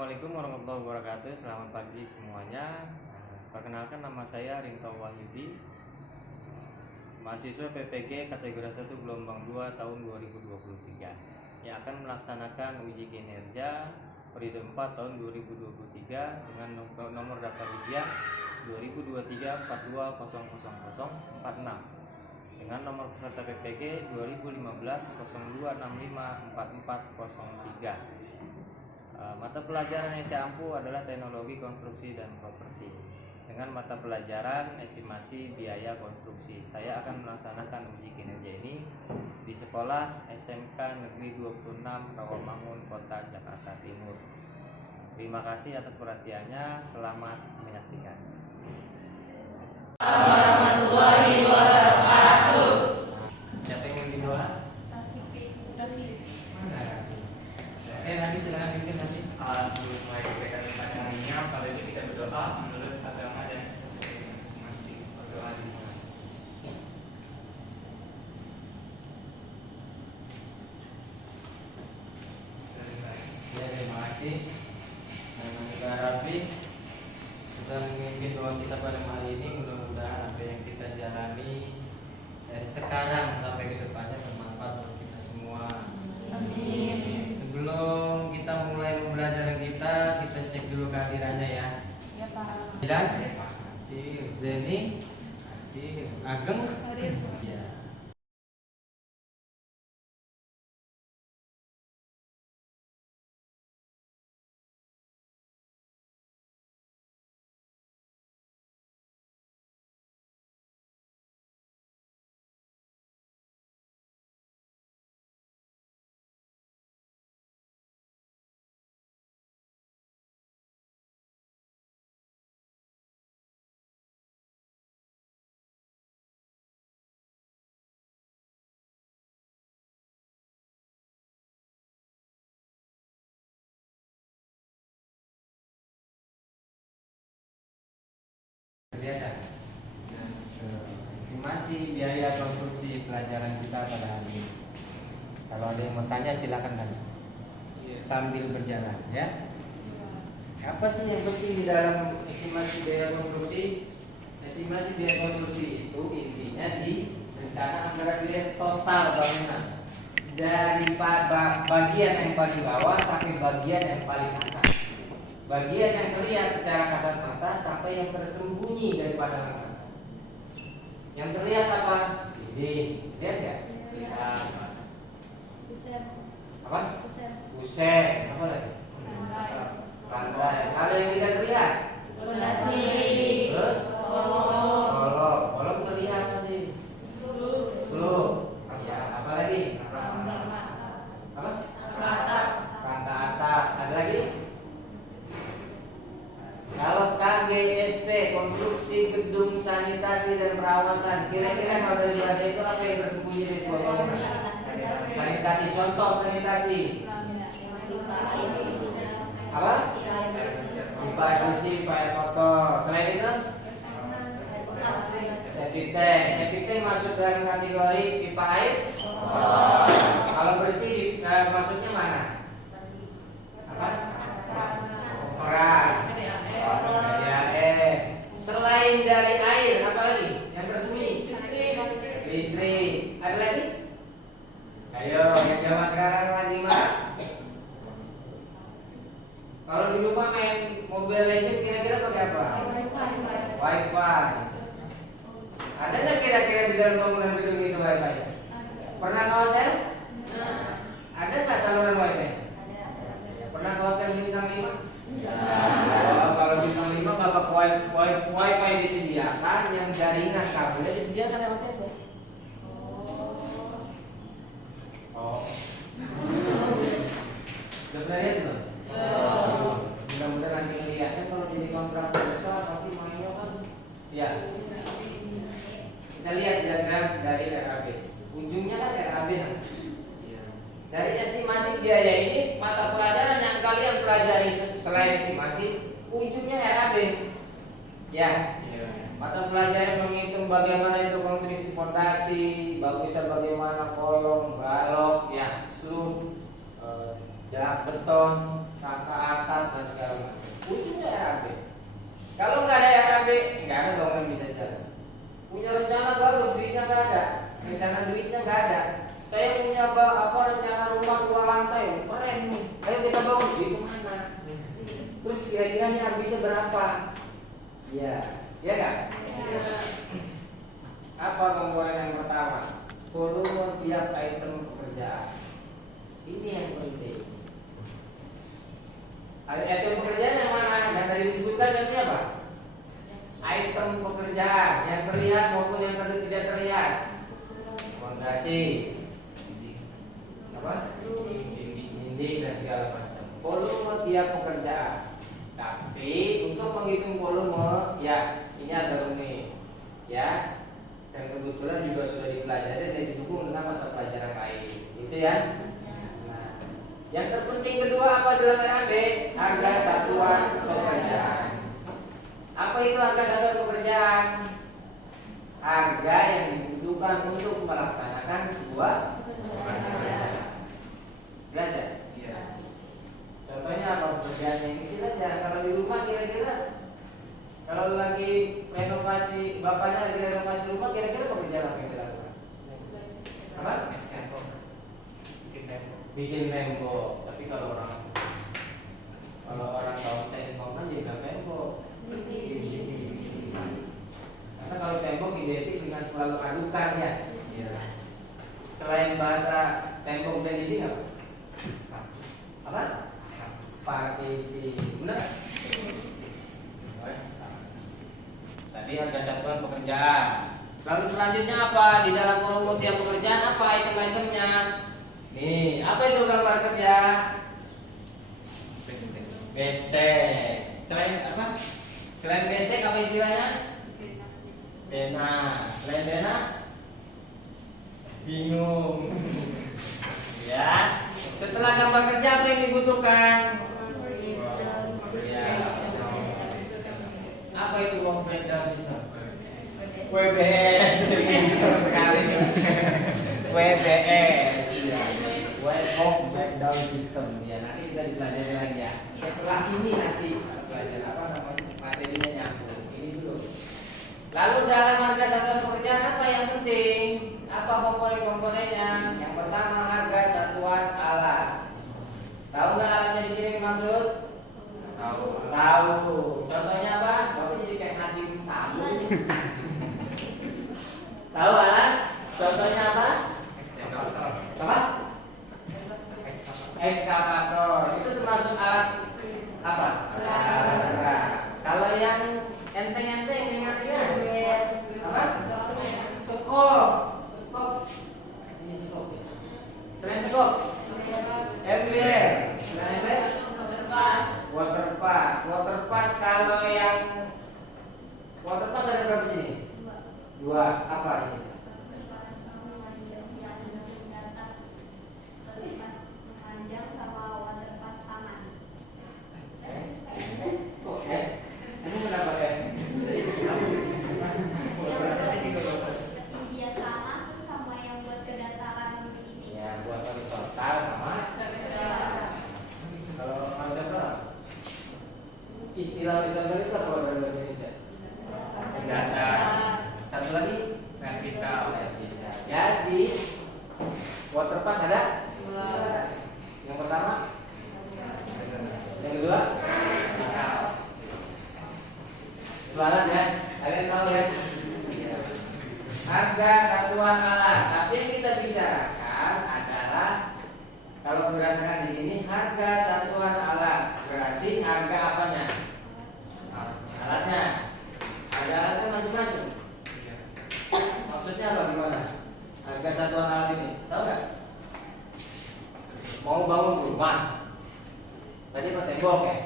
Assalamualaikum warahmatullahi wabarakatuh. Selamat pagi semuanya. Perkenalkan, nama saya Rinto Wahyudi, mahasiswa PPG kategori 1 gelombang 2 tahun 2023 yang akan melaksanakan uji kinerja periode 4 tahun 2023 dengan nomor daftar ujian 2023-420046 dengan nomor peserta PPG 2015-0265-4403. Mata pelajaran yang saya ampu adalah teknologi konstruksi dan properti dengan mata pelajaran estimasi biaya konstruksi. Saya akan melaksanakan uji kinerja ini di sekolah SMK Negeri 26 Rawamangun, Kota Jakarta Timur. Terima kasih atas perhatiannya. Selamat menyaksikan. Warahmatullahi wabarakatuh. Siapa yang ingin doa? Nanti silakan pimpin nanti. Sebelum mulai kegiatan pertanyaannya, pada itu kita berdoa menurut agama dan masing-masing. Berdoa dimulai. Selesai. Ya, terima kasih. Alhamdulillah Rabbi sudah memimpin doa kita pada hari ini. Mudah-mudahan apa yang kita jalani dari sekarang sampai ke depannya bermanfaat untuk kita semua. Amin. Sebelum kita mulai pembelajaran kita cek dulu kehadirannya ya. Ya Pak. Dan hadir, Zeni hadir, Ageng Hadir. ya. Kelihatan. Estimasi biaya konstruksi pelajaran kita pada hari ini. Kalau ada yang mau tanya silakan tanya sambil berjalan ya. Apa sih yang penting di dalam estimasi biaya konstruksi? Estimasi biaya konstruksi itu intinya di rencana anggaran biaya total bangunan dari bagian yang paling bawah sampai bagian yang paling atas. Bagian yang terlihat secara kasat mata sampai yang tersembunyi dari pandangan mata. Yang terlihat apa? Ini, lihat nggak? Lihat. Apa? Buset. Apa lagi? Lantai. Kalau yang tidak terlihat? Fondasi. Terus? Kolom. Kolom terlihat masih. Slope. Ya, apa lagi? Apa? Rata atap. Ada lagi? Kalau KGSP, konstruksi gedung sanitasi dan perawatan, kira-kira kalau dari bahasa itu apa yang tersembunyi di sebuah bangunan? Sanitasi, contoh sanitasi. Apa? Pipa air bersih, pipa air kotor. Selain itu? Septic tank. Septic tank masuk dalam kategori pipa air. Kalau bersih, maksudnya mana? Apa? Keran. Selain dari air, apa lagi yang tersembunyi? Listrik. Ada lagi? Ayo, yang zaman sekarang lagi mah. Kalau di rumah main Mobile Legends kira-kira pakai apa? Wifi. Ada nggak kira-kira di dalam bangunan gedung itu Wifi? Pernah ke hotel? Ada nggak saluran Wifi? Pernah ke hotel bintang 5? Oh, kalau bintang 5 maka wifi disediakan, yang jaringan kabelnya disediakan lewat apa? Oh. Udah pernah lihat belum? Mudah-mudahan nanti ngeliatnya kalau jadi kontrak besar pasti mainnya kan. Ya. Kita lihat diagram dari RAB. Ujungnya kan RAB kan? Dari estimasi biaya ini, mata pelajaran yang kalian pelajari selain estimasi, ujungnya RAB. Ya. Mata pelajaran menghitung bagaimana itu konstruksi fondasi, bisa bagaimana kolom, balok, ya, slope, jalak beton, rangka atap dan rencana bagus, duitnya nggak ada, rencana duitnya nggak ada. Saya punya rencana rumah 2 lantai, keren nih. Ayo kita bangun, duit kemana? Terus kira-kiranya habisnya berapa? Iya, iya kan? Apa komponen yang pertama? Volume tiap item pekerjaan. Ini yang penting. Item pekerjaan yang mana? Yang tadi disebutkan contohnya apa? Item pekerjaan yang terlihat maupun yang tidak terlihat. Fondasi, apa? Dinding dan segala macam. Volume tiap pekerjaan. Tapi untuk menghitung volume, ya ini ada rumit, ya. Dan kebetulan juga sudah dipelajari dan didukung dengan mata pelajaran lain, gitu ya. Nah, yang terpenting kedua apa dalam RAB? Harga satuan pekerjaan. Apa itu harga satuan pekerjaan? Harga yang dibutuhkan untuk melaksanakan sebuah pekerjaan. Jelas ya? Iya. Contohnya apa pekerjaan yang kecil aja. Kalau di rumah kira-kira kalau lagi renovasi, bapaknya lagi renovasi rumah, kira-kira pekerjaan apa yang dilakukan? Apa? Bikin tembok. Tapi kalau orang tahu tembok kan jadi tembok. Karena kalau tembok identik dengan selalu adukan ya. Selain bahasa tembok dan dinding apa? Partisi. Benar? Tadi harga satuan pekerjaan. Lalu selanjutnya apa? Di dalam volume tiap pekerjaan apa item-itemnya? Nih, apa itu gambar kerja? Bestek. Selain apa? Selain bestek apa istilahnya? Pena. Selain pena? Bingung. Ya. Setelah gambar kerja apa yang dibutuhkan? Apa itu work breakdown system? WBS. Sekali. WBS. Work breakdown system. Ya, nanti kita dipelajari lagi ya. Setelah ini nanti belajar apa namanya? Materinya nyambung. Ini dulu. Lalu dalam harga satuan pekerjaan apa yang penting? Apa komponen-komponennya? Yang pertama harga satuan alat. Tahu nggak alatnya di sini maksud? Tahu. Contohnya apa? Bapak jadi kayak hakim sabu. Tahu alat? Contohnya apa? Apa? Ekskavator. Itu termasuk alat apa? Alat. Kalau yang enteng-enteng ingat-ingat apa? Sekop. Ini sekop. Selain sekop, everywhere. Selain water pass kalau yang water pass ada berapa jenis? 2. Apa ini? Oke. Ini kenapa ya? Ya, buat horizontal sama. Kalau horizontal, istilah horizontal itu apa dalam bahasa Indonesia? Datar. Satu lagi Vertikal. Jadi water pass ada? Yang pertama, yang kedua, alat ya. Kalian tahu ya? Harga satuan alat. Tapi yang kita bicarakan adalah kalau berdasarkan di sini harga satuan alat. Berarti harga apanya? Alatnya. Harga alatnya macam-macam. Maksudnya apa gimana? Harga satuan alat ini, tahu nggak? Mau bangun rumah, tadi mau tembok ya,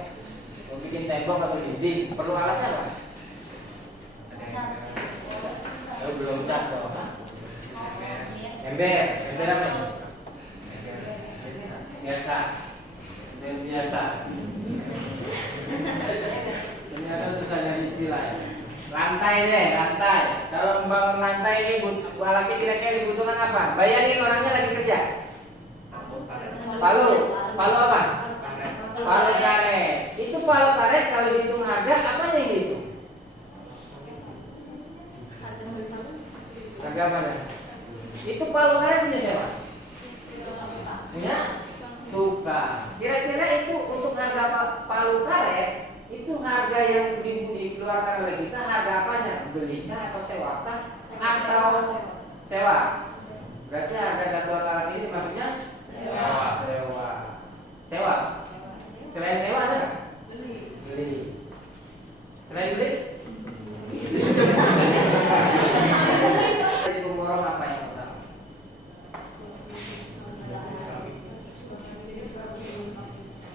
mau bikin tembok atau dinding, perlu alatnya apa? Belum cat dong. Ember apa ini? Biasa, ember biasa. Ternyata susah nyari istilah. Lantai deh, lantai. Kalau membangun lantai ini, apalagi kira-kira dibutuhkan apa? Bayangin orangnya lagi kerja. Palu apa? Palu karet. Itu palu karet kalau dihitung harga apa yang dihitung? Harga apa? Itu palu karet punya siapa? Punya tukang. Kira-kira itu untuk harga palu karet itu harga yang dikeluarkan oleh kita harga apanya? Belikah atau sewakah? Atau sewa? Berarti harga satuan karet ini maksudnya sewa. Sewa. Sewa. Selain sewa ada nggak? Beli. Selain beli? Jadi pemborong apa yang pertama?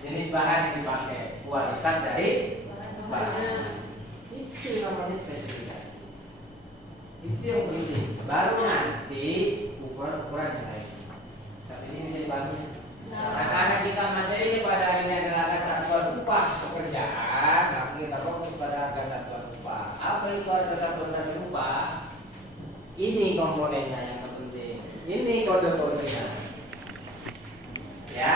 Jenis bahan yang dipakai, kualitas dari bahan. Itu namanya spesifikasi. Itu yang penting. Baru nanti ukuran-ukuran yang lain. Sampai sini bisa dipahami. Nah, karena kita materi pada hari ini adalah harga satuan upah pekerjaan, maka kita fokus pada harga satuan upah. Apa itu harga satuan dasar upah? Ini komponennya yang terpenting. Ini kode-kodenya. Ya,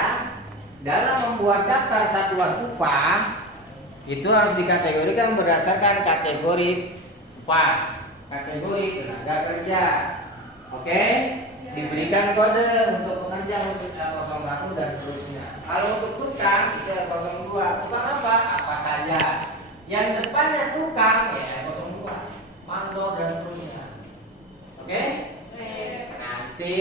dalam membuat daftar satuan upah itu harus dikategorikan berdasarkan kategori upah, kategori tenaga kerja. Oke? Diberikan kode untuk pekerja khususnya 01 dan seterusnya. Kalau untuk tukang itu 02. Tukang apa? Apa saja. Yang depannya tukang ya 02. Mandor dan seterusnya. Oke? Nanti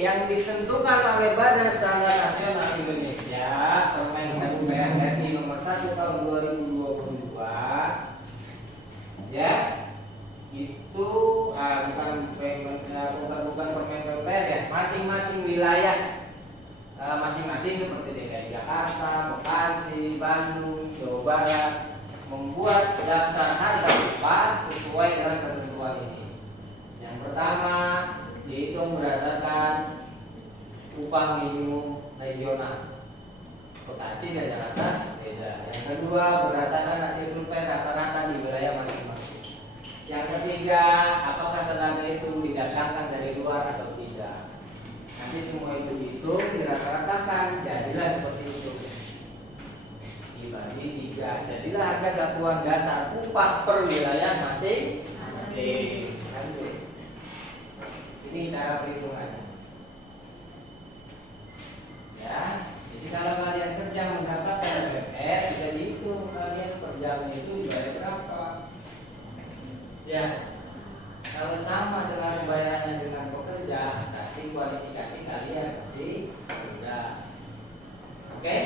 yang ditentukan oleh Badan Standar Nasional Indonesia Permen PNRI nomor 1 tahun 2022 ya itu bukan Permen PPR ya, masing-masing wilayah masing-masing seperti DKI Jakarta, Bekasi, Bandung, Jawa Barat membuat daftar harga upah sesuai dengan ketentuan ini. Yang pertama dihitung berdasarkan upah minimum regional. Bekasi dan Jakarta beda. Yang kedua berdasarkan hasil survei rata-rata di wilayah masing-masing. Yang ketiga, apakah tenaga itu didatangkan dari luar atau tidak? Nanti semua itu dihitung, dirata-ratakan, jadilah seperti itu. Dibagi 3, jadilah harga satuan dasar upah per wilayah masing-masing. Ini cara perhitungannya. Ya, jadi kalau kalian kerja mendapatkan BPS, bisa dihitung kalian per jamnya itu dibayar berapa. Ya, kalau sama dengan bayarannya dengan pekerja, nanti kualifikasi kalian pasti beda. Oke,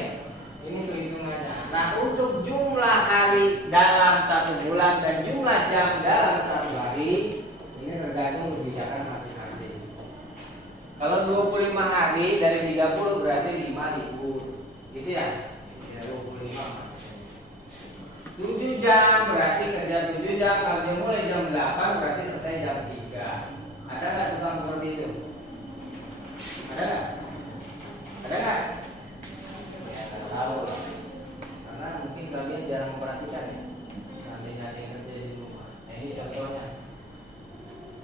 ini perhitungannya. Nah, untuk jumlah hari dalam 1 bulan dan jumlah jam dalam 1 hari, ini tergantung kebijakan masing-masing. Kalau 25 hari dari 30 berarti 5 libur, gitu ya? Ya 25 mas. 7 jam berarti kerja 7 jam, kalau dia mulai jam 8 berarti selesai jam 3. Ada nggak tukang seperti itu? Ada nggak? Ada nggak? Ya nggak tahu lah. Karena mungkin kalian jarang memperhatikan ya. Seandainya ada yang kerja di rumah. Nah, ini contohnya.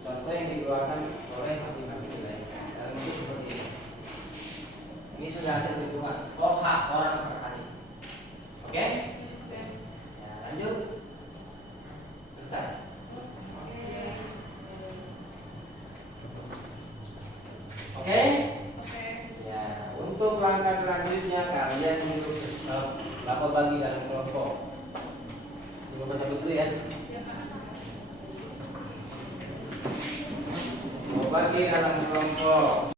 Contoh yang dikeluarkan oleh masing-masing wilayah. Dalam bentuk seperti ini. Ini sudah hasil perhitungan. Oh hak orang per hari. Oke? Lanjut. Selesai. Oke? Ya, untuk langkah selanjutnya kalian harus Bapak bagi dalam kelompok. Coba baca dulu ya. Bapak bagi dalam kelompok.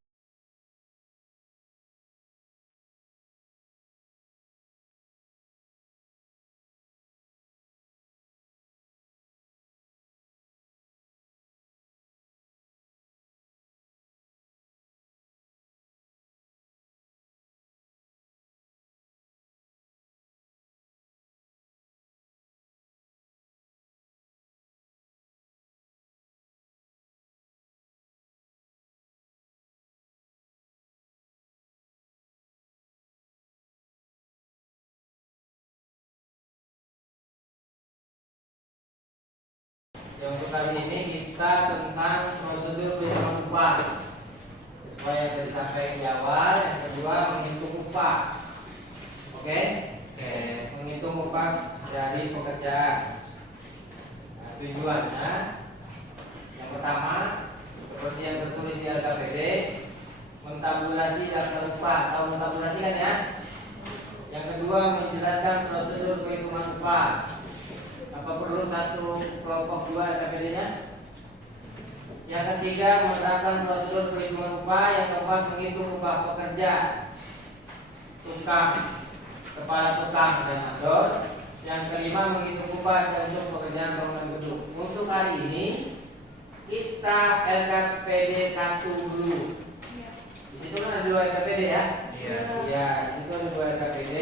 Yang untuk kali ini kita tentang prosedur perhitungan upah. Sesuai yang tadi disampaikan di awal, yang kedua menghitung upah. Oke? Menghitung upah dari pekerjaan. Nah, tujuannya yang pertama seperti yang tertulis di LKPD, mentabulasi daftar upah atau mentabulasi kan ya. Yang kedua, menjelaskan prosedur perhitungan upah. Apa perlu satu kelompok dua LKPD-nya? Yang ketiga, menerapkan prosedur perhitungan upah. Yang keempat, menghitung upah pekerja, tukang, kepala tukang dan mandor. Yang kelima, menghitung upah untuk pekerjaan bangunan gedung. Untuk hari ini kita LKPD 1 dulu. Di situ kan ada 2 LKPD ya? Iya. Iya, di situ ada 2 LKPD.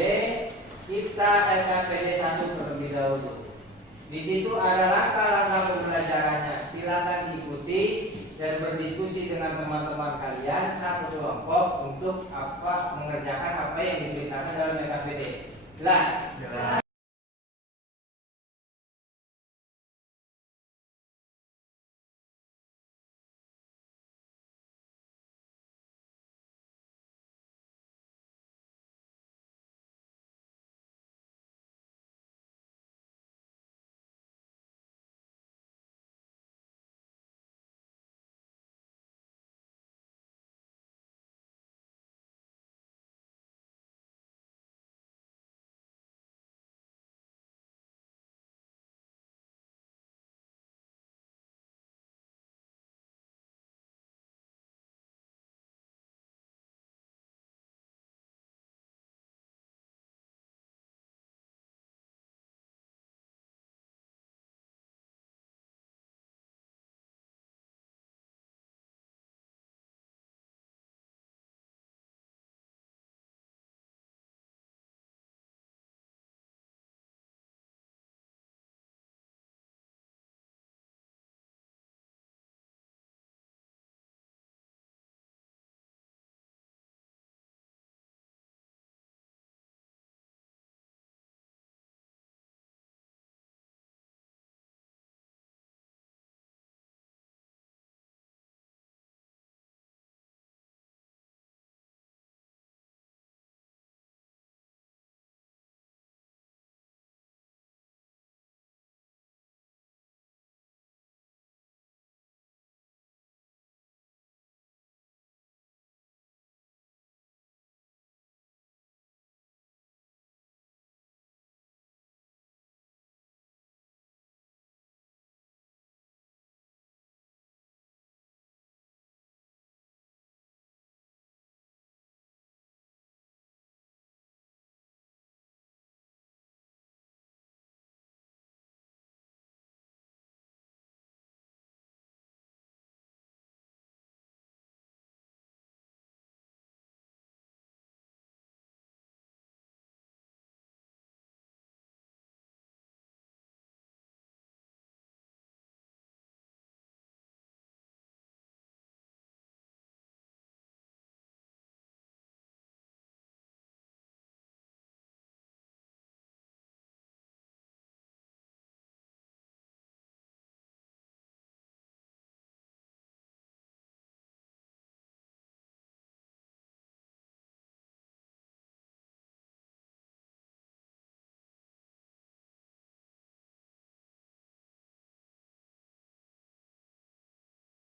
Kita LKPD 1 terlebih dahulu. Di situ ada langkah-langkah pembelajarannya. Silakan ikuti dan berdiskusi dengan teman-teman kalian satu kelompok untuk mengerjakan apa yang diberitakan dalam LKPD. Jelas?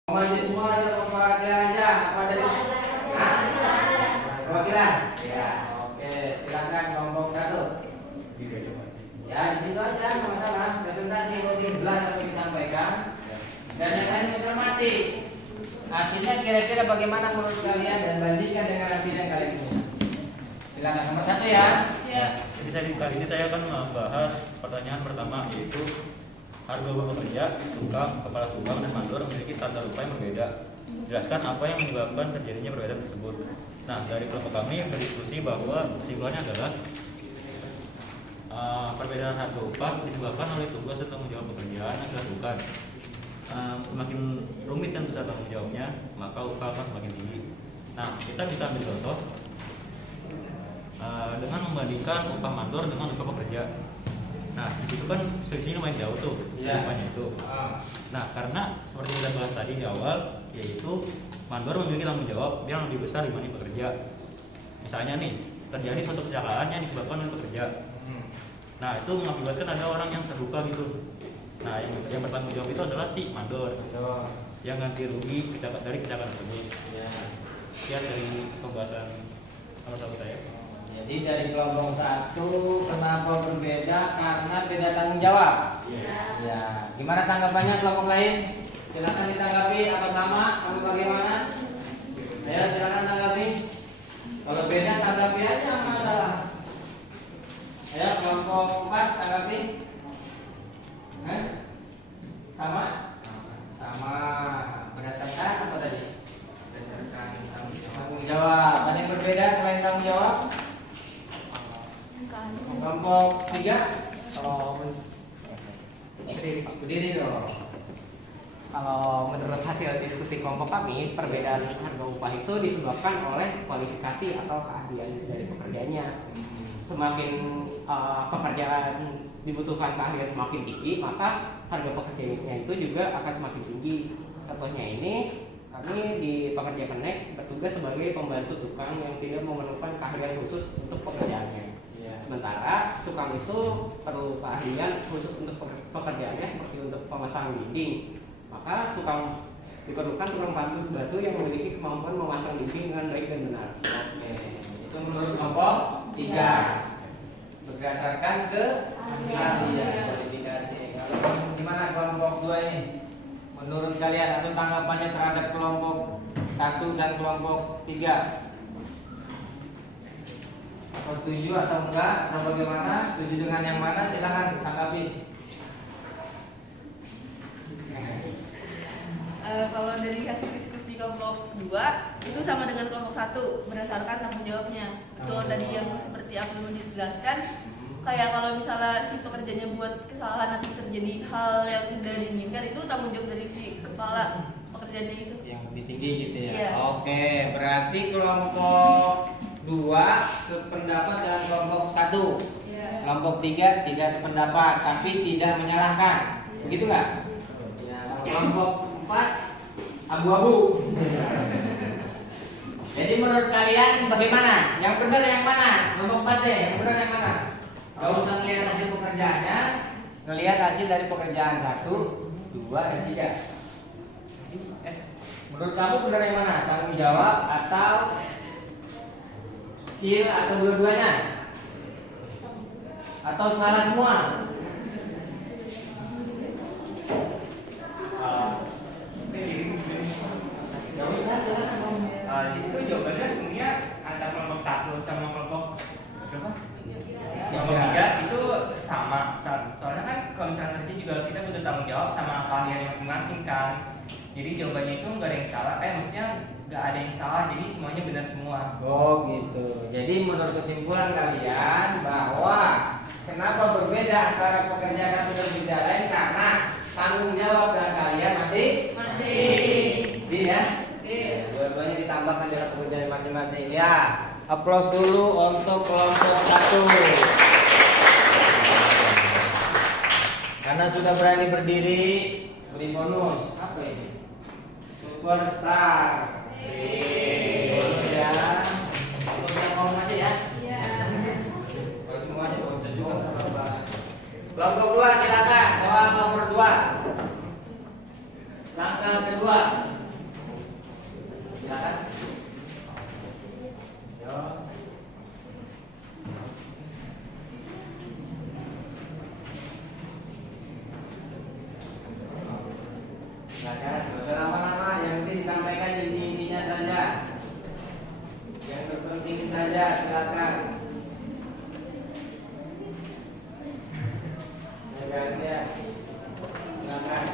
Maju semua ada perwakilan aja. Apa dari? Perwakilan? Ya. Oke, silakan kelompok 1. Ya, di situ aja, nggak masalah. Presentasi yang penting jelas apa yang disampaikan. Dan yang lain mencermati. Hasilnya kira-kira bagaimana menurut kalian dan bandingkan dengan hasil yang kalian punya. Silakan nomor 1 ya. Ya. Jadi kali ini saya akan membahas pertanyaan pertama, yaitu harga upah pekerja, tukang, kepala tukang, dan mandor memiliki standar upah yang berbeda. Jelaskan apa yang menyebabkan terjadinya perbedaan tersebut. Nah, dari kelompok kami berdiskusi bahwa kesimpulannya adalah perbedaan harga upah disebabkan oleh tugas dan tanggung jawab pekerjaan yang dilakukan. Semakin rumit tentu saja tanggung jawabnya, maka upah akan semakin tinggi. Nah, kita bisa ambil contoh dengan membandingkan upah mandor dengan upah pekerja. Nah, di situ kan selisihnya lumayan jauh tuh, upahnya itu. Nah, karena seperti kita bahas tadi di awal, yaitu mandor memiliki tanggung jawab yang lebih besar dibanding pekerja. Misalnya nih, terjadi suatu kecelakaan yang disebabkan oleh pekerja. Nah, itu mengakibatkan ada orang yang terluka gitu. Nah, yang bertanggung jawab itu adalah si mandor. yang ganti rugi dari kecelakaan tersebut. Ya. Sekian dari pembahasan nomor 1 saya. Jadi dari kelompok 1 kenapa berbeda? Karena beda tanggung jawab. Ya. Gimana tanggapannya kelompok lain? Silakan ditanggapi. Apa sama? Atau bagaimana? Ayo silakan tanggapi. Kalau beda tanggapi aja, nggak masalah. Ayo kelompok 4 tanggapi. Sama? Sama. Berdasarkan apa tadi? Berdasarkan Tanggung jawab. Ada yang berbeda selain tanggung jawab? Kelompok 3? Berdiri dong. Kalau menurut hasil diskusi kelompok kami, perbedaan harga upah itu disebabkan oleh kualifikasi atau keahlian dari pekerjaannya. Semakin pekerjaan dibutuhkan keahlian semakin tinggi, maka harga pekerjaannya itu juga akan semakin tinggi. Contohnya ini, kami di Pekerja Connect bertugas sebagai pembantu tukang yang tidak memerlukan keahlian khusus untuk pekerjaannya. Sementara tukang itu perlu keahlian khusus untuk pekerjaannya seperti untuk pemasang dinding. Maka diperlukan tukang batu yang memiliki kemampuan memasang dinding dengan baik dan benar. Oke, itu menurut kelompok 3 berdasarkan ke ahlian kualifikasi. Kalau gimana kelompok 2 ini? Menurut kalian atau tanggapannya terhadap kelompok 1 dan kelompok 3? Apa setuju atau enggak atau bagaimana? Setuju dengan yang mana? Silakan tanggapi. Kalau dari hasil diskusi kelompok 2 itu sama dengan kelompok 1 berdasarkan tanggung jawabnya. Betul tadi yang seperti aku menjelaskan. Kayak kalau misalnya si pekerjanya buat kesalahan atau terjadi hal yang tidak diinginkan, itu tanggung jawab dari si kepala pekerjaannya itu. Yang lebih tinggi gitu ya. Iya. Oke, berarti kelompok 2 sependapat dengan kelompok 1. Iya. Kelompok 3 sependapat tapi tidak menyalahkan. Begitu nggak? Ya, kelompok 4 abu-abu. Jadi menurut kalian bagaimana? Yang benar yang mana? Kelompok 4 deh, yang benar yang mana? Gak usah ngelihat hasil pekerjaannya, ngelihat hasil dari pekerjaan 1, 2, dan 3. Menurut kamu benar yang mana? Tanggung jawab atau skill atau dua-duanya? Atau salah semua? Gak usah, silakan. Itu jawabannya sebenarnya antara kelompok 1 sama kelompok berapa? Kelompok 3 itu sama. Soalnya kan kalau misalnya kerja juga kita butuh tanggung jawab sama keahlian masing-masing kan. Jadi jawabannya itu nggak ada yang salah. Maksudnya nggak ada yang salah. Jadi semuanya benar semua. Oh gitu. Jadi menurut kesimpulan kalian bahwa kenapa berbeda antara pekerja satu dan pekerja lain karena tanggung jawab dan kalian masih. Iya. Dua-duanya ditambahkan dalam pekerjaan masing-masing ya. Aplaus dulu untuk kelompok 1. Karena sudah berani berdiri, beri bonus. Apa ini? Superstar. Bonus ya. Bonus yang ngomong aja ya. Kalau semuanya bonus juga nggak apa-apa. Kelompok 2 silakan. Soal nomor 2. Langkah kedua. Silakan. Yo. Silakan, nggak usah lama-lama, yang penting disampaikan inti-intinya saja. Yang terpenting saja, silakan. Ya, silakan.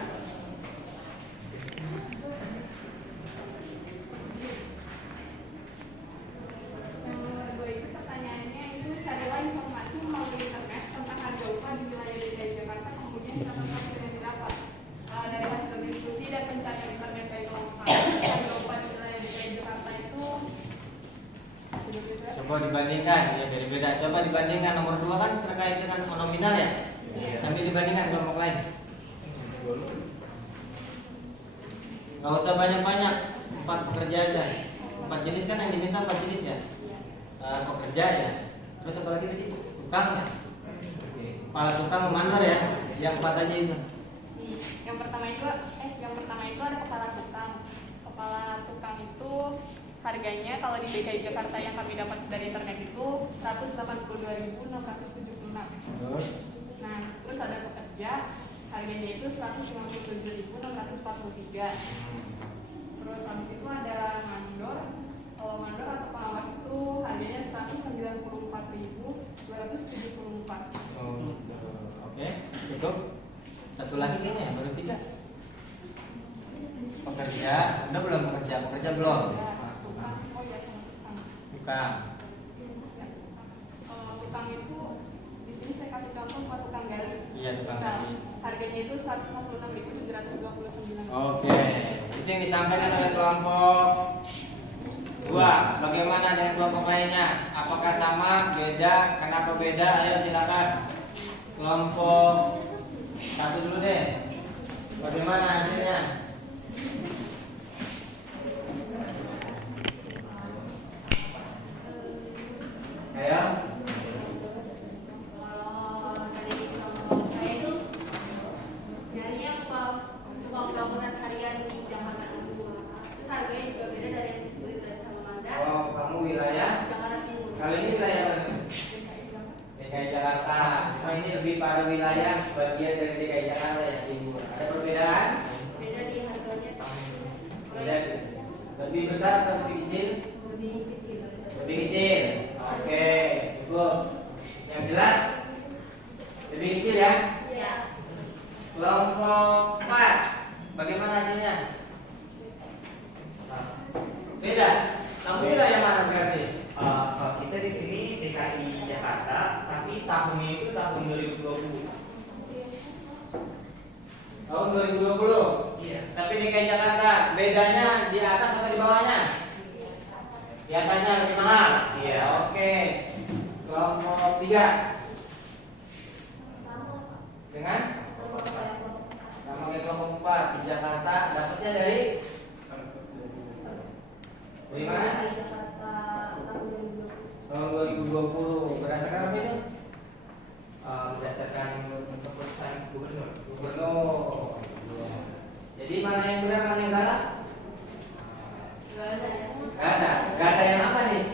Gue itu pertanyaannya itu carilah informasi melalui internet tentang harga upah di wilayah DKI Jakarta, kemudian tentang hasil yang didapat dari hasil diskusi dan pencarian internet dari kelompok kami. Harga upah di wilayah DKI Jakarta itu Coba dibandingkan, ya dari beda. Coba dibandingkan nomor 2 kan terkait dengan nominal ya. Sambil dibandingkan kelompok lain. Gak usah banyak-banyak, 4 pekerja aja. 4 jenis kan yang diminta 4 jenis ya. Pekerja ya. Terus apa lagi tadi? Tukang ya. Kepala tukang mandor ya. Yang 4 aja itu. Yang pertama itu ada kepala tukang. Kepala tukang itu harganya kalau di DKI Jakarta yang kami dapat dari internet itu 182.676. Terus Nah, terus ada pekerja, harganya itu 157.643. Terus habis itu ada mandor. Kalau mandor atau pengawas itu harganya 194.274. oh, oke, cukup. Satu lagi kayaknya baru 3. Pekerja, udah belum pekerja belum? Ya, tukang, oh ya sama tukang. Tukang. Ya, tukang itu di sini saya kasih contoh buat tukang gali. Iya, tukang Misal, gali. harganya itu 146.729. Oke, itu yang disampaikan oleh kelompok 2. Bagaimana dengan kelompok lainnya? Apakah sama? Beda? Kenapa beda? Ayo silakan. Kelompok 1 dulu deh. Bagaimana hasilnya? Ayo. Kalau dari kelompok saya itu dari yang uang bangunan harian di Jakarta dulu, itu harganya juga beda dari yang disebut dari Samarinda, Oh, kamu wilayah? Jakarta Timur. Kali ini wilayah mana? DKI Jakarta. Cuma ini lebih pada wilayah bagian dari DKI Jakarta yang timur. Ada perbedaan? Beda di harganya, Beda. Lebih besar atau lebih kecil? lebih kecil. Lebih kecil. Oke, cukup. Yang jelas lebih kecil ya. Ya. Kelompok 4. Bagaimana hasilnya? Beda. Kamu wilayah mana berarti? Kalau kita di sini DKI Jakarta, tapi tahunnya itu tahun 2020. Tahun 2020. Iya. Tapi DKI Jakarta bedanya di atas atau di bawahnya? Di atasnya lebih mahal. Iya. Oke. Kelompok 3. Dengan sama kayak kelompok 4 di Jakarta dapatnya dari mana? Jakarta tahun 2020. Tahun 2020. Berdasarkan apa itu? Berdasarkan keputusan gubernur. Gubernur. Jadi mana yang benar, mana yang salah? Gak ada ya. Gak ada. Gak ada yang apa nih?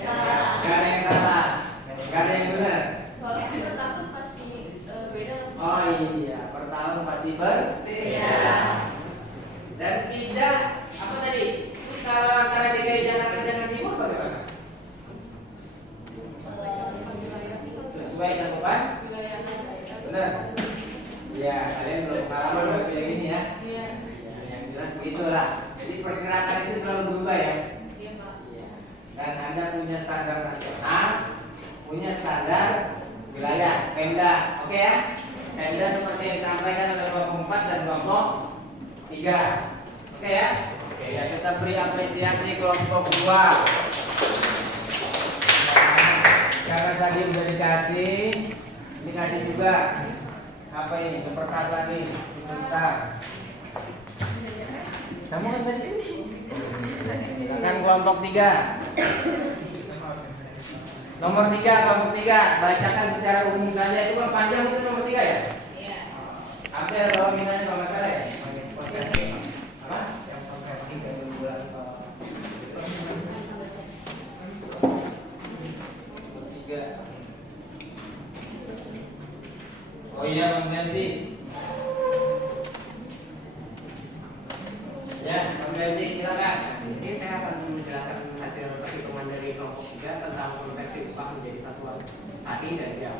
Salah. Gak ada yang salah. Gak ada yang benar. Soalnya per tahun pasti beda. Oh iya, per tahun pasti berbeda. Dan tidak apa tadi? Terus kalau antara DKI Jakarta dengan Timur bagaimana? Sesuai cakupan? Benar. Ya, kalian belum pengalaman udah pilih ini ya. Iya. Ya, yang jelas begitulah. Jadi pergerakan itu selalu berubah ya. Iya, Pak. Dan Anda punya standar nasional, punya standar wilayah, Pemda. Oke ya? Pemda seperti yang disampaikan oleh kelompok 4 dan kelompok 3. Oke ya? Oke ya, kita beri apresiasi kelompok 2. Karena tadi udah dikasih juga apa ini? Superkas lagi, superstar. Kamu kan tadi? Silakan kelompok 3. Nomor 3, kelompok 3. Bacakan secara umum saja. Itu kan panjang itu nomor 3 ya? Iya. Ambil kalau minatnya kalau nggak salah ya? Apa? Oh iya, Bang Mercy. Ya, Bang Mercy silakan. Di sini saya akan menjelaskan hasil perhitungan dari kelompok 3 tentang konversi upah menjadi satuan hari dan jam.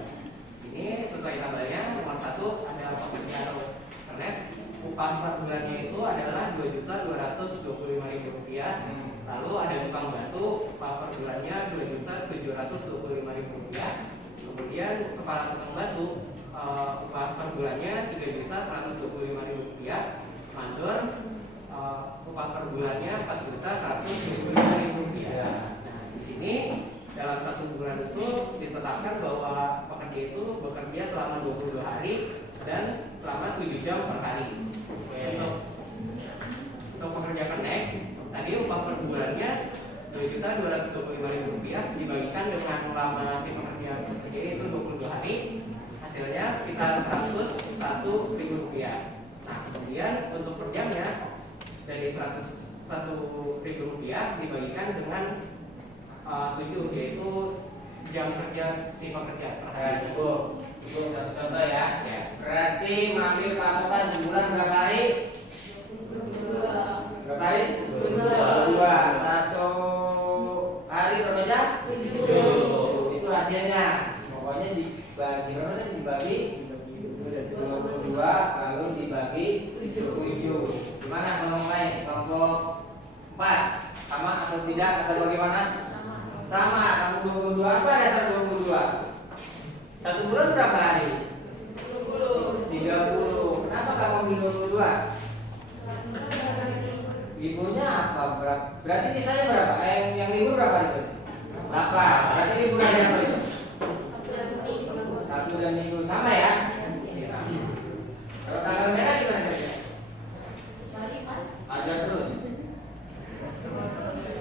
Ini sesuai tabelnya. Nomor 1 ada pekerja atau internet. Upah per bulannya itu adalah Rp2.225.000. Lalu ada tukang batu, upah per bulannya Rp2.725.000. Kemudian kepala tukang batu, upah per bulannya Rp3.125.000. Mandor, upah per bulannya Rp4.125.000. Nah, di sini dalam satu bulan itu ditetapkan bahwa pekerja itu bekerja selama 22 hari dan selama 7 jam per hari. Untuk pekerja pendek, tadi upah per bulannya Rp2.225.000 dibagikan dengan lama si pekerja bekerja itu 22 hari, hasilnya sekitar Rp101.000. dari 100.000 rupiah dibagikan dengan 7, yaitu jam kerja si pekerja per hari. Ibu satu contoh ya. Berarti mengambil patokan sebulan berapa hari? Berapa hari? 2. 1 hari berapa jam? 7. Itu hasilnya. Pokoknya dibagi berapa tadi? Dibagi 22 lalu dibagi 7. Gimana kalau lain? Kelompok 4 sama atau tidak atau bagaimana? Sama. Kamu 22 apa dasar 22? Satu bulan berapa hari? 30. Kenapa kamu ambil 22? Ibunya apa? Berarti sisanya berapa? Yang libur berapa hari? 8. Berarti libur hari apa itu? Sabtu dan Minggu. Sama ya? Kalau tanggal merah gimana kerja? Ada terus.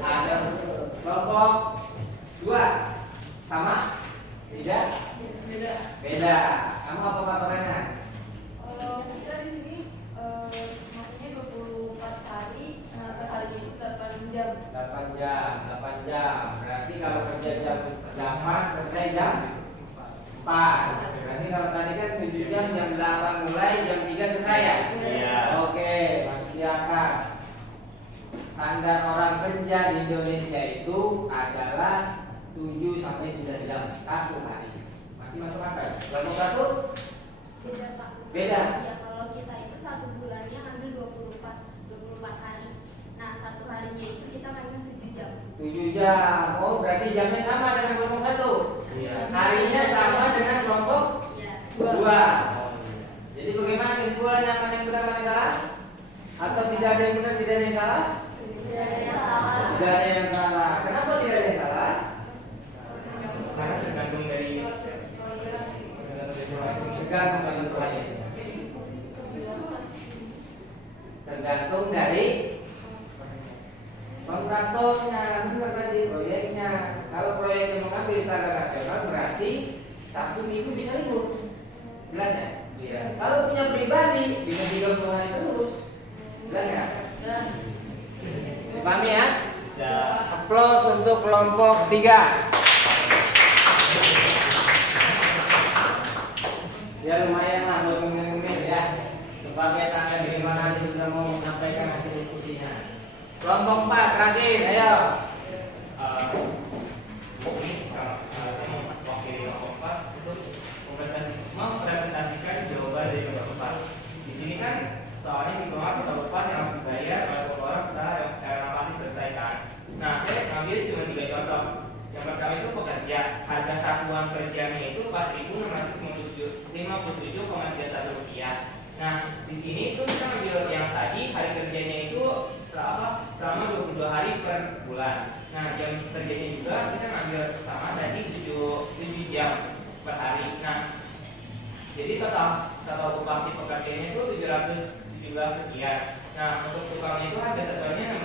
Ada kelompok 2 sama? Tidak? Beda. Kamu apa patokannya? Kita di sini maksudnya 24 hari, per hari itu 8 jam. 8 jam. Berarti kalau kerja jam 8 selesai jam 4. Berarti kalau tadi kan 7 jam 8 mulai, jam 3 selesai ya? Iya. Oke, Mas Diaka. Standar orang kerja di Indonesia itu adalah 7 sampai 9 jam 1 hari. Masih masuk akal? Kelompok 1? Beda Pak. Beda. Ya kalau kita itu 1 bulannya ngambil 24 hari. Nah 1 harinya itu kita ngambil 7 jam. 7 jam. Oh, berarti jamnya sama dengan kelompok 1. Iya. Harinya sama dengan kelompok Iya. 2. Jadi bagaimana kesimpulannya, mana yang benar mana yang salah? Atau tidak ada yang benar, tidak ada yang salah? Tidak ada yang salah. Tidak ada yang salah. Kenapa tidak ada yang salah? Karena tergantung dari Tergantung dari proyeknya. Tergantung dari kontraktornya, benar tadi proyeknya. Kalau proyeknya mengambil standar nasional berarti Sabtu Minggu bisa libur. Jelas ya? Iya. Kalau punya pribadi bisa 30 hari terus. Jelas ya? Pahami ya? Bisa. Aplaus untuk kelompok 3. Ya lumayan lah buat mengenai ya. Sebagai tanda terima kasih sudah mau menyampaikan hasil diskusinya. Kelompok 4 terakhir, ayo. Ini saya mau wakili kelompok 4 untuk mempresentasikan jawaban dari kelompok 4. Di sini kan soalnya hitungan kelompok 4 yang harus dibayar oleh orang setelah renovasi selesai kan. Nah, saya ngambil cuma 3 contoh. Yang pertama itu pekerja, harga satuan kerjanya itu 4.657,31 rupiah. Nah, di sini itu kita ambil yang tadi hari kerjanya itu selama 22 hari per bulan. Nah, jam kerjanya juga kita ngambil sama tadi 7 jam per hari. Nah, jadi total upah si pekerjanya itu 717 sekian. Nah, untuk tukangnya itu harga satuannya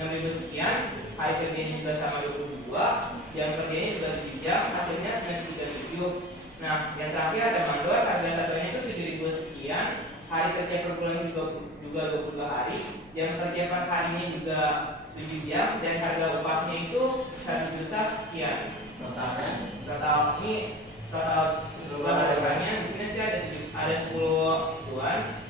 6.000 sekian, hari kerjanya juga sama 22, jam kerjanya juga 7 jam, hasilnya 937. Nah, yang terakhir ada mandor, harga satuannya itu 7.000 sekian, hari kerja per bulan juga 22 hari, jam kerja per harinya juga 7 jam, dan harga upahnya itu 1 juta sekian. Total ini total seluruhnya di sini sih ada 10 tuan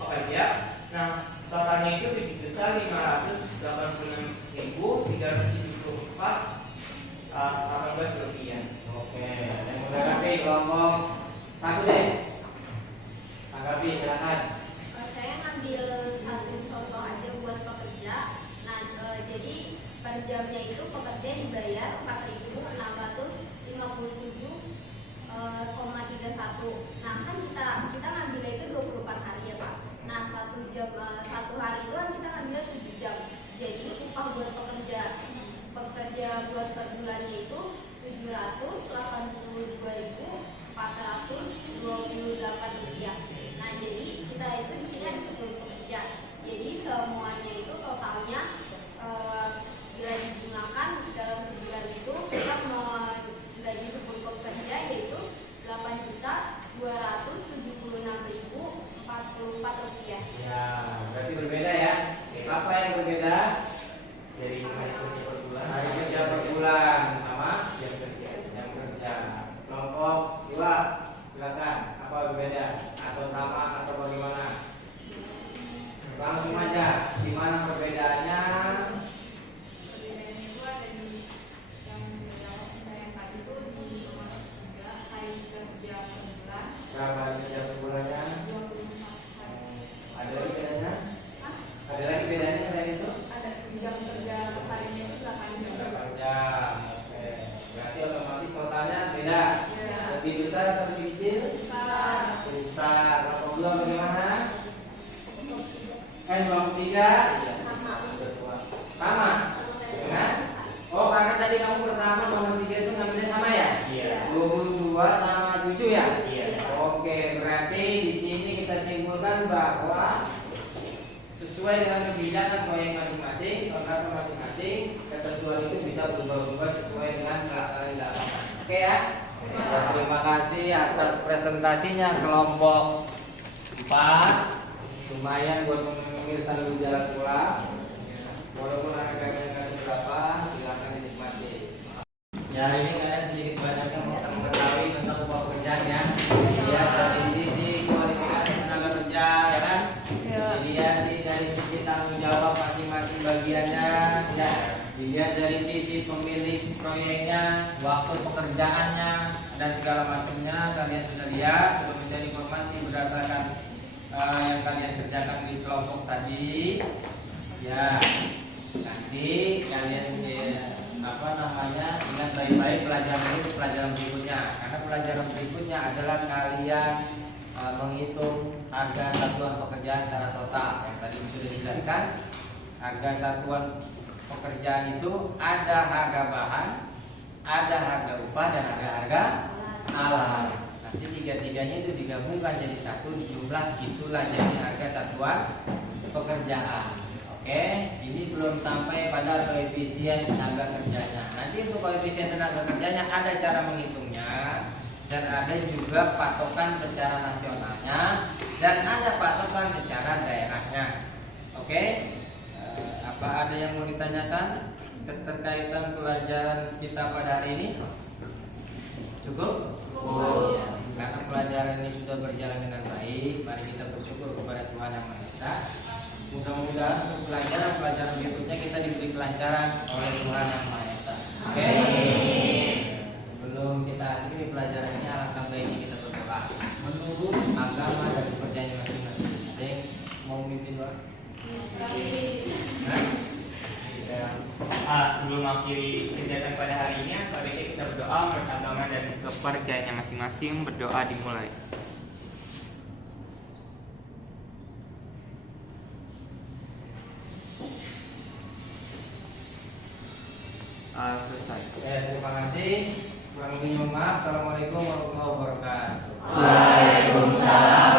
pekerja. Nah, totalnya itu 7.586.374 rupiah. Oke, yang menanggapi kelompok 1 deh. Tanggapi, silakan. Saya ngambil 1 contoh aja buat pekerja. Nah jadi per jamnya itu pekerja dibayar 4.657,31. Nah kan kita ngambilnya itu 24 hari ya Pak. Nah 1 hari itu kan kita ngambilnya 7 jam. Jadi upah buat pekerja buat per bulannya itu 782.428 rupiah. Nah jadi kita itu di sini ada 10 pekerja. Jadi semuanya itu totalnya bila digunakan dalam sebulan itu kita menggaji 10 pekerja yaitu 8.000.000 Silakan. Apa berbeda atau sama atau bagaimana? Langsung aja. Gimana perbedaannya? Perbedaannya itu ada di yang saya tadi itu di nomor 3 hari kerja per bulan. Berapa hari kerja per bulannya? 24 hari. Ada lagi bedanya? Hah? Ada lagi bedanya saya itu? Ada jam kerja per harinya itu 8 jam. 8 jam. Oke. Berarti otomatis totalnya beda. Ya. Lebih besar atau lebih kecil? Besar. Besar. 82 bagaimana? 23? Sama. Dengan? Oh, karena tadi kamu pertama nomor 3 itu ngambilnya sama ya? Iya. 22 sama 7 ya? Iya. Oke, berarti di sini kita simpulkan bahwa sesuai dengan kebijakan proyek masing-masing, kontraktor masing-masing, ketentuan itu bisa berubah-ubah sesuai dengan pelaksanaan di lapangan. Oke ya? Ya, terima kasih atas presentasinya kelompok 4. Lumayan buat mengambil sambil jalan pulang. Walaupun harganya nggak seberapa, silakan dinikmati. Ya, ini kalian sedikit banyaknya mengetahui tentang upah pekerjaan ya. Dilihat dari sisi kualifikasi tenaga kerja, ya kan? Dilihat dari sisi tanggung jawab masing-masing bagiannya, ya. Dilihat dari sisi pemilik proyeknya, waktu pekerjaannya, dan segala macamnya. Kalian sudah lihat, sudah mencari informasi berdasarkan yang kalian kerjakan di kelompok tadi. Ya, nanti kalian ingat baik-baik pelajaran ini pelajaran berikutnya, karena pelajaran berikutnya adalah kalian menghitung harga satuan pekerjaan secara total. Yang tadi sudah dijelaskan, harga satuan pekerjaan itu ada harga bahan, ada harga upah, dan ada harga alat. Nanti tiga-tiganya itu digabungkan jadi satu, dijumlah, itulah jadi harga satuan pekerjaan. Oke, ini belum sampai pada koefisien tenaga kerjanya. Nanti untuk koefisien tenaga kerjanya ada cara menghitungnya, dan ada juga patokan secara nasionalnya, dan ada patokan secara daerahnya. Oke, apa ada yang mau ditanyakan keterkaitan pelajaran kita pada hari ini? Cukup? Karena pelajaran ini sudah berjalan dengan baik, mari kita bersyukur kepada Tuhan Yang Maha Esa. Mudah-mudahan untuk pelajaran berikutnya kita diberi kelancaran oleh Tuhan Yang Maha Esa. Oke. Sebelum kita akhiri pelajaran ini, alangkah baiknya kita berdoa menurut agama dan kepercayaan masing-masing. Ada yang mau memimpin, Pak? Sebelum mengakhiri kegiatan pada hari ini, pada kita berdoa menurut agama dan kepercayaannya masing-masing. Berdoa dimulai. Selesai. Terima kasih. Kurang lebih mohon maaf. Assalamualaikum warahmatullahi wabarakatuh. Waalaikumsalam.